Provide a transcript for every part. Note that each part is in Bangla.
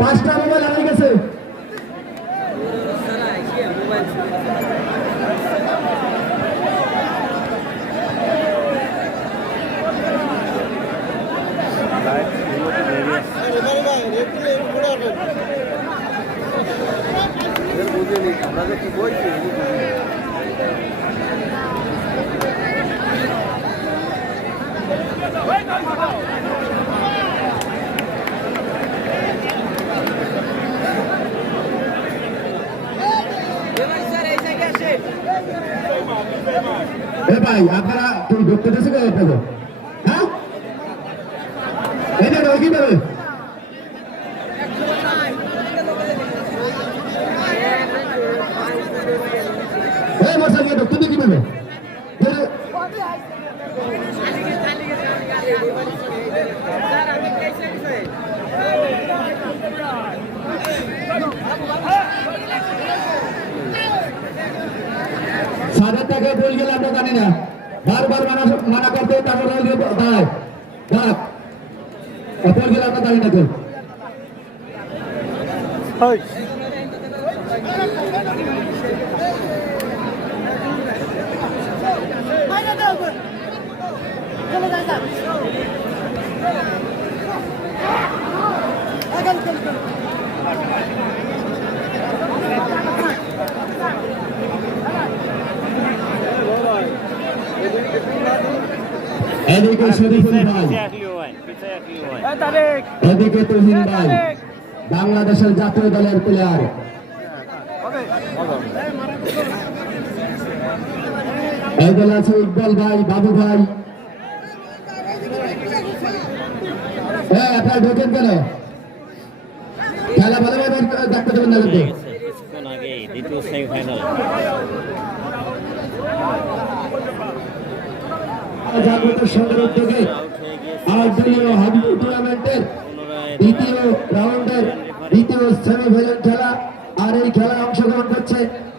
পাঁচটা মোবাইল হারিয়ে গেছে। এ ভাই আপনারা তুমি ঢুকতে দেশে কেন আপনাদের হ্যাঁ? এই যে ওই কীভাবে এই মশা নিয়ে ঢুকতে দিয়ে কীভাবে ধরে- সাদের টাকায় বল জানি না। বারবার মানা মানা করতে তারপর দাঁড়ায় দাঁড়াক বল গেলে আমরা জানি না কেউ এদিকে শরীফুল ভাই এদিকে তুহিন ভাই বাংলাদেশের জাতীয় দলের প্লেয়ার এই দলে আছে ইকবাল ভাই বাবু ভাই হ্যাঁ আপনার ঢোকেন কেন খেলা ভালো দেখতে দেবেন না কিন্তু দ্বিতীয় সেমিফাইনাল জাগ্রত সংঘের উদ্যোগে আউট গিয়েছে আমার দলীয় হাবিবি টুর্নামেন্টের দ্বিতীয় রাউন্ডের দ্বিতীয় সেমিফাইনাল খেলা আর এই খেলায় অংশগ্রহণ করছে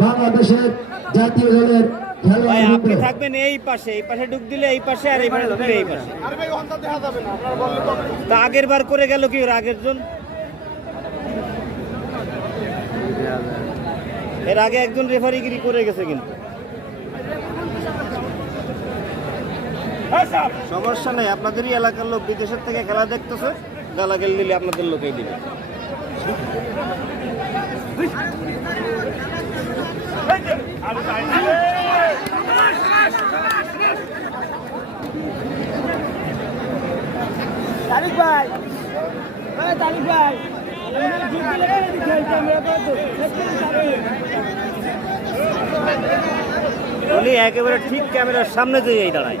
বাংলাদেশের জাতীয় দলের ভাই আপনি থাকবেন এই পাশে এই পাশে ঢুক দিলে এই পাশে আর এই পাশে ঢুকলে এই পাশে। তা আগের বার করে গেল কি ওর আগের জন? এর আগে একজন রেফারি রেফারিগিরি করে গেছে কিন্তু। সমস্যা নেই আপনাদেরই এলাকার লোক বিদেশের থেকে খেলা দেখতেছে গালাগেল দিলে আপনাদের লোকেই দিবে। তারিক ভাই। এই তারিক ভাই। উনি একেবারে ঠিক ক্যামেরার সামনে যেয়েই দাঁড়ায়।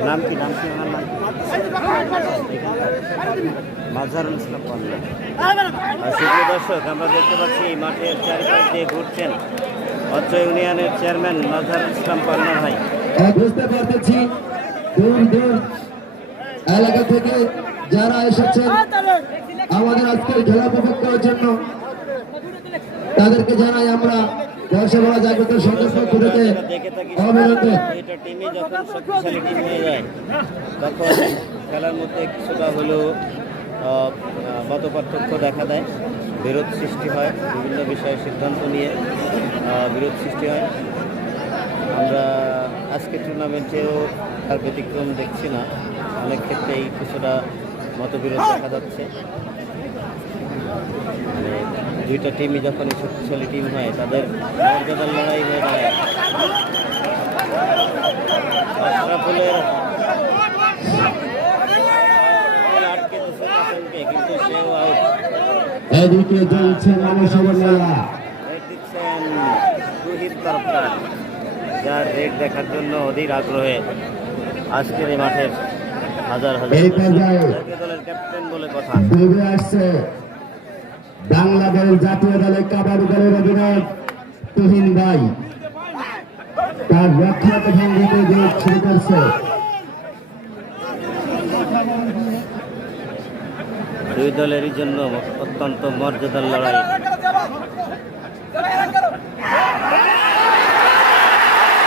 নাম কি নাম কি মাঝারুল ইসলাম পান্না সুপ্রিয় দর্শক আমরা দেখতে পাচ্ছি মাঠের চারিপাশ দিয়ে ঘুরছেন অত্র ইউনিয়নের চেয়ারম্যান মাঝারুল ইসলাম পান্না ভাই। হ্যাঁ, বুঝতে পারতেছি। দূর দূর এলাকা থেকে যারা এসেছেন আমাদের আজকের খেলা উপভোগ করার জন্য তাদেরকে জানাই আমরা এটা যখন হয়ে যায়, তখন খেলার মধ্যে কিছুটা হলেও মত পার্থক্য দেখা দেয়। বিরোধ সৃষ্টি হয়, বিভিন্ন বিষয়ে সিদ্ধান্ত নিয়ে বিরোধ সৃষ্টি হয়। আমরা আজকে টুর্নামেন্টেও তার ব্যতিক্রম দেখছি না। অনেক ক্ষেত্রেই কিছুটা মতবিরোধ দেখা যাচ্ছে। মানে দুইটা টিমই যখনই শক্তিশালী টিম হয় তাদের মর্যাদার লড়াই হয়ে দাঁড়ায়। আশরাফুলের কিন্তু সেও আউট এদিকে চলছে মানসবর মেলা দিচ্ছেন রোহিত তরফদার যার রেড দেখার জন্য অধীর আগ্রহে আজকের এই মাঠের হাজার হাজার দলের ক্যাপ্টেন বলে কথা। বাংলাদেশ জাতীয় দলের কাবাডি দলের অধিনায়ক তুহিন ভাই। তার রক্ষাত ভঙ্গিতে যে শুরু করছে। দুই দলেরই জন্য অত্যন্ত মর্যাদার লড়াই।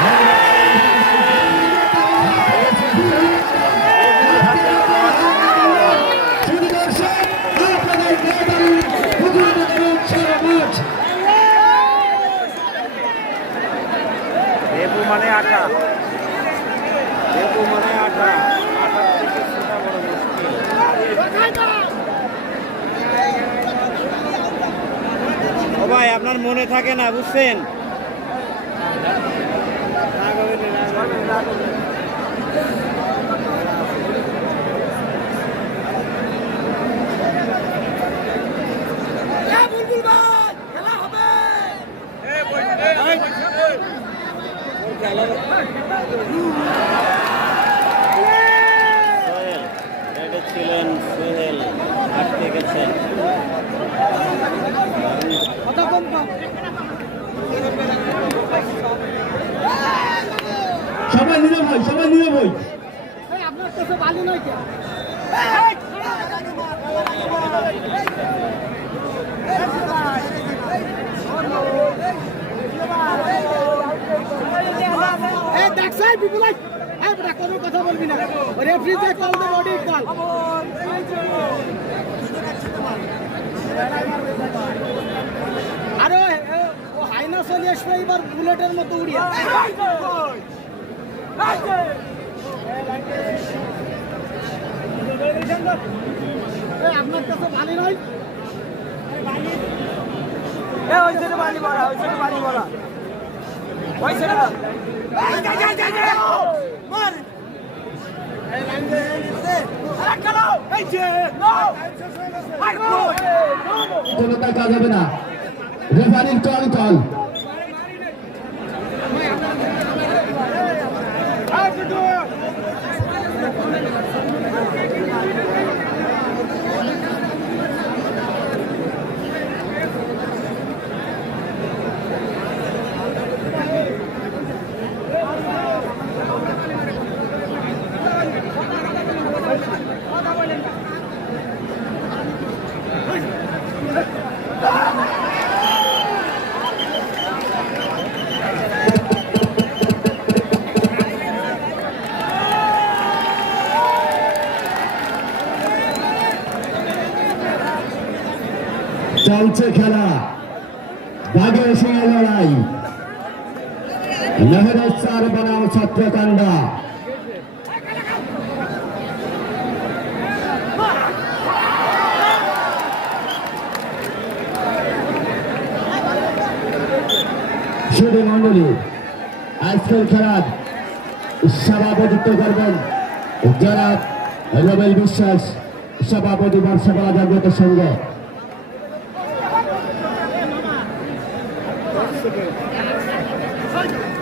শুরু থাকে না বুঝছেন? ছিলেন সোহেল আটকে গেছেন সবাই নীরব হয় সবাই নীরব হয় এই দেখছাই বিপুলাই বেটা কোনো কথা বলবি না। রেফ্রিতে কল দে বডি কল আরে এ, ও হাইনা এবার বুলেটের মতো উড়িয়া এই, আপনার কাছে ভালো নয়? ওই সাইডে বালি মারা ওই বালি ওই কোনো কাজ হবে না। রেফারির কল কল চলছে খেলা। বাঘের সঙ্গে লড়াই। লহরের বনাম ছত্রকাণ্ডা। শুধু মন্ডলী আজকের খেলার সভাপতিত্ব করবেন জনাব রবেল বিশ্বাস সভাপতি ব্যবসা জাগ্রতের সঙ্গে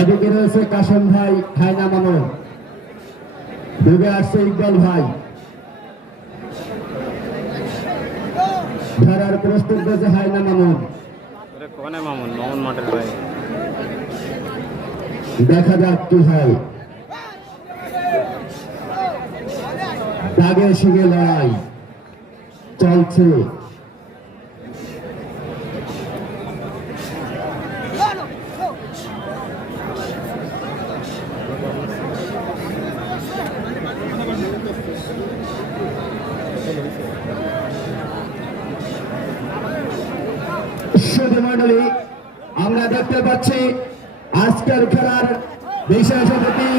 এদিকে রয়েছে কাসম ভাই হায়না মামুন ডুবে আসছে ইকবাল ভাই। ধরার প্রস্তুত রয়েছে হায়না মামুন কোনে মামুন মামুন মাঠের ভাই। দেখা যাক কি হয়। সঙ্গে লড়াই। চলছে। মন্ডলী আমরা দেখতে পাচ্ছি আজকের খেলার বিশেষ অতিথি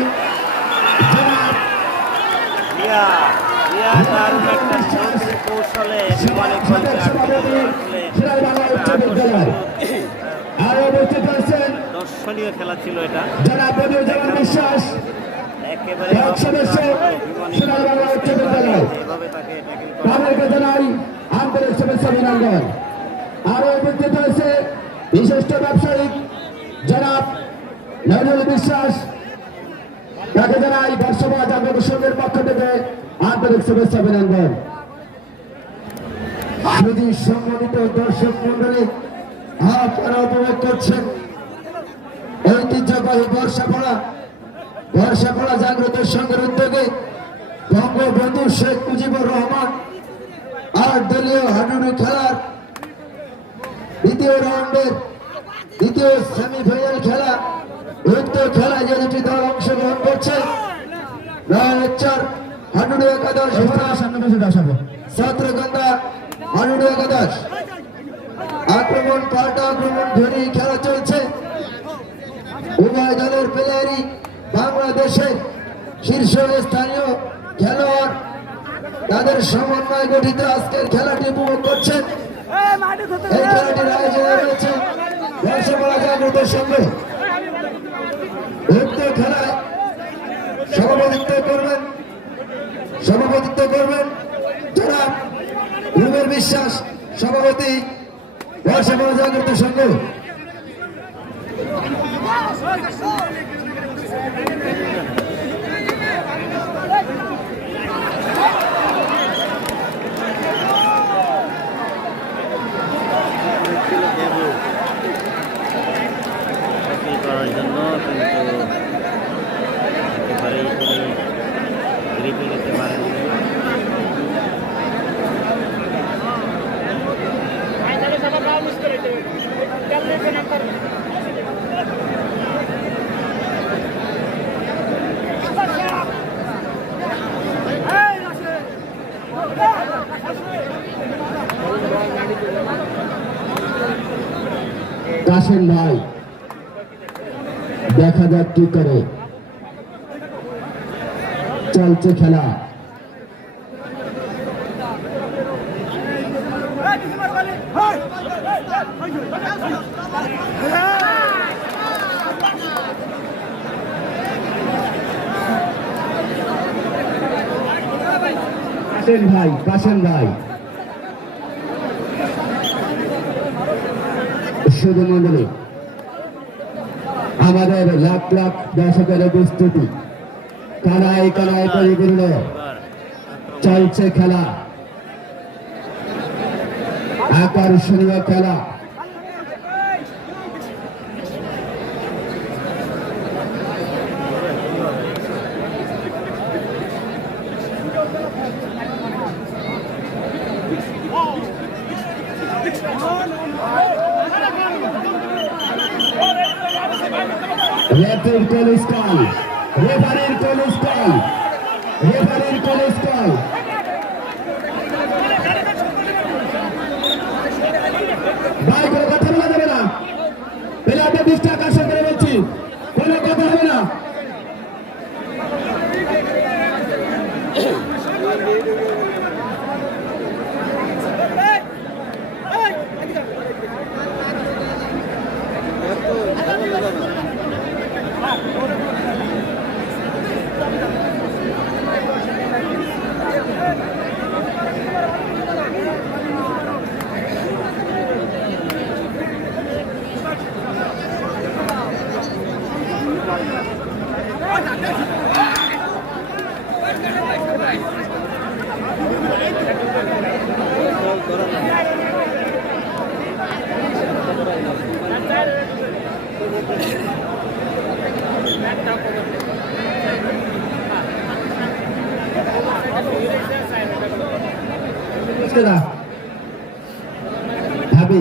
আরও উপস্থিত আছেন দর্শনীয় খেলা ছিল এটা। জনাব বিশ্বাস একেবারে সদস্য তাদেরকে জানাই আন্তরিক শুভেচ্ছা অভিনন্দন। আরও উপস্থিত হয়েছে বিশিষ্ট ব্যবসায়িক জনাব নজরুল বিশ্বাস। তাকে জানাই বর্ষবা জাগরণ সংঘের পক্ষ থেকে আন্তরিক শুভেচ্ছা, অভিনন্দন। যদি সম্মানিত দর্শক মন্ডলী আপনারা উপভোগ করছেন, ঐতিহ্যবাহী বর্ষাপড়া বর্ষাপড়া জাগ্রত সংঘের উদ্যোগে বঙ্গবন্ধু শেখ মুজিবুর রহমান আর দলীয় হাডুডু খেলার দ্বিতীয় রাউন্ডের দ্বিতীয় সেমিফাইনাল খেলা উক্ত খেলায় যে দুটি দল অংশগ্রহণ করছে, রয়্যাল চার হাডুডু একাদশ ছাত্রগন্ধা হাডুডু একাদশ। আক্রমণ, পাল্টা আক্রমণ ধরে খেলা চলছে। উভয় দলের প্লেয়ারই বাংলাদেশের শীর্ষ স্থানীয় খেলোয়াড়। তাদের সমন্বয় গঠিত আজকের খেলাটি উপভোগ করছেন এই খেলাটির আয়োজনে রয়েছে উক্ত খেলায় সভাপতিত্ব করবেন সভাপতিত্ব করবেন যারা রুমের বিশ্বাস সভাপতি বর্ষমালা জাগ্রত সংঘ দেব কাশেম ভাই দেখা যাক কি করে। চলছে খেলা। ভাই কাশেম ভাই। শুধু মন্ডলী আমাদের লাখ লাখ দর্শকের উপস্থিতি কানায় কানায় পরিপূর্ণ চলছে খেলা। আকর্ষণীয় খেলা রেফারির কল রেফারির কল স্কল রেফারির কল স্কল ভাই কোনো কথা বলা যাবে না। প্লেয়ারদের দৃষ্টি আকর্ষণ করে বলছি কোনো কথা হবে না ভাবি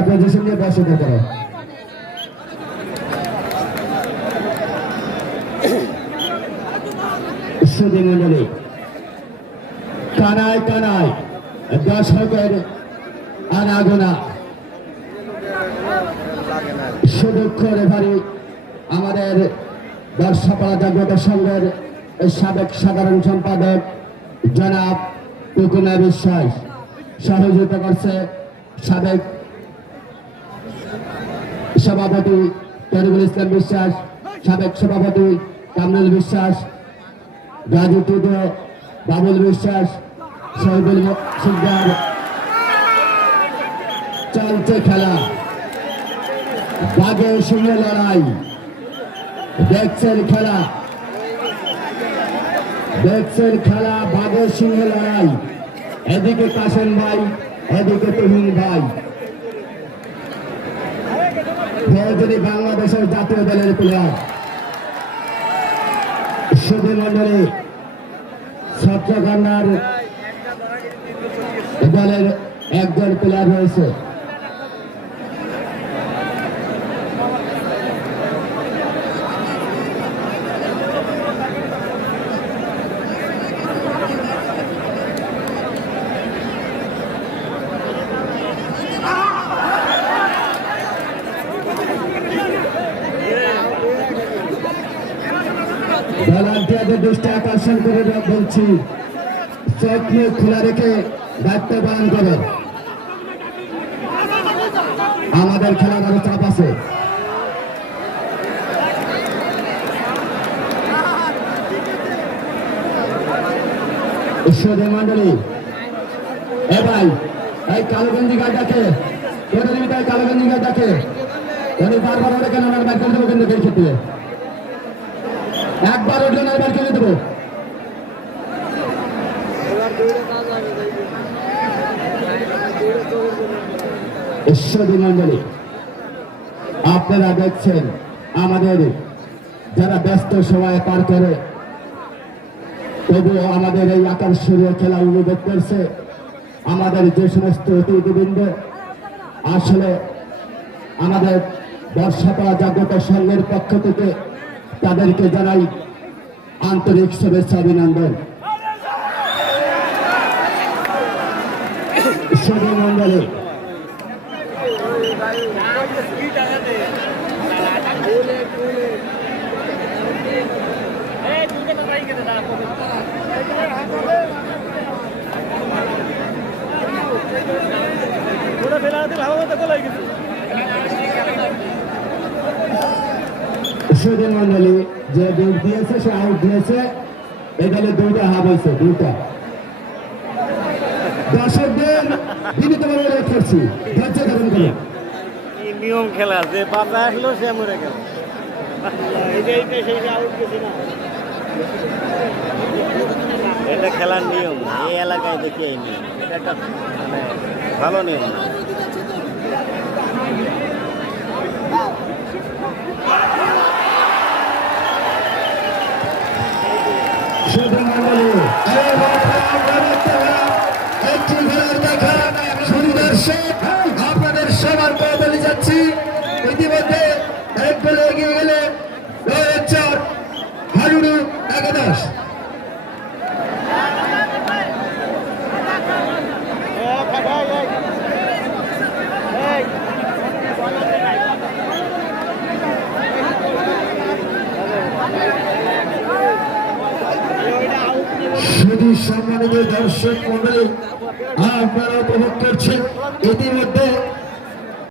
একটা পজিশন নিয়ে বসে করো। কানায় কানায় দর্শকের আনাগোনা সুদক্ষ রেফারি আমাদের জাগ্রত সংঘের সাবেক সাধারণ সম্পাদক জনাব টুকুনা বিশ্বাস। সহযোগিতা করছে সাবেক সভাপতি তরিবুল ইসলাম বিশ্বাস, সাবেক সভাপতি কামরুল বিশ্বাস গাজী টুডু বাবুল বিশ্বাস, শহীদুল সিকদার চলছে খেলা। বাঘের সঙ্গে লড়াই। দেখছেন খেলা। দেখছেন খেলা, বাঘের সঙ্গে লড়াই। এদিকে কাসেম ভাই, এদিকে তুহিন ভাই। যদি বাংলাদেশের জাতীয় দলের প্লেয়ার সুধী মন্ডলী ছাত্রকন্যার দলের একজন প্লেয়ার রয়েছে। দৃষ্টি আকর্ষণ করে বলছি। চোখ মুখ খোলা রেখে দায়িত্ব পালন করে। আমাদের খেলার আরও চাপ আছে। ঈশ্বরী মন্ডলী এ ভাই, এই কালোগঞ্জি করে দিবি তাই কালোগঞ্জি গাড়িটাকে উনি বারবার ওরা কেন আমার বাইক কিন্তু ক্ষেত্রে একবার ওর জন্য এবার খেলে দেবো। আপনারা দেখছেন আমাদের যারা ব্যস্ত সময় পার করে, তবুও আমাদের এই আকর্ষণীয় খেলা উপভোগ করছে। আমাদের যে সমস্ত অতিথিবৃন্দ, আসলে আমাদের বর্ষাপাড়া জাগ্রত সংঘের পক্ষ থেকে তাদেরকে জানাই আন্তরিক শুভেচ্ছা অভিনন্দন। ফেলা ভালো মতো গোলাই গেছে। শুভ মন্ডলী যে দৌড় দিয়েছে, সে আউট দিয়েছে। এখানে দুইটা হাফ হয়েছে দুইটা। দর্শকদের বিনীতভাবে অনুরোধ করছি। ধৈর্য ধারণ করুন। নিয়ম খেলা, যে বাবা আসলো, সে মরে গেল। এটা খেলার নিয়ম, এই এলাকায় দেখি এই নিয়ম। এটা একটা মানে ভালো নিয়ম না। শুভ মন্ডলী এই বর্তমান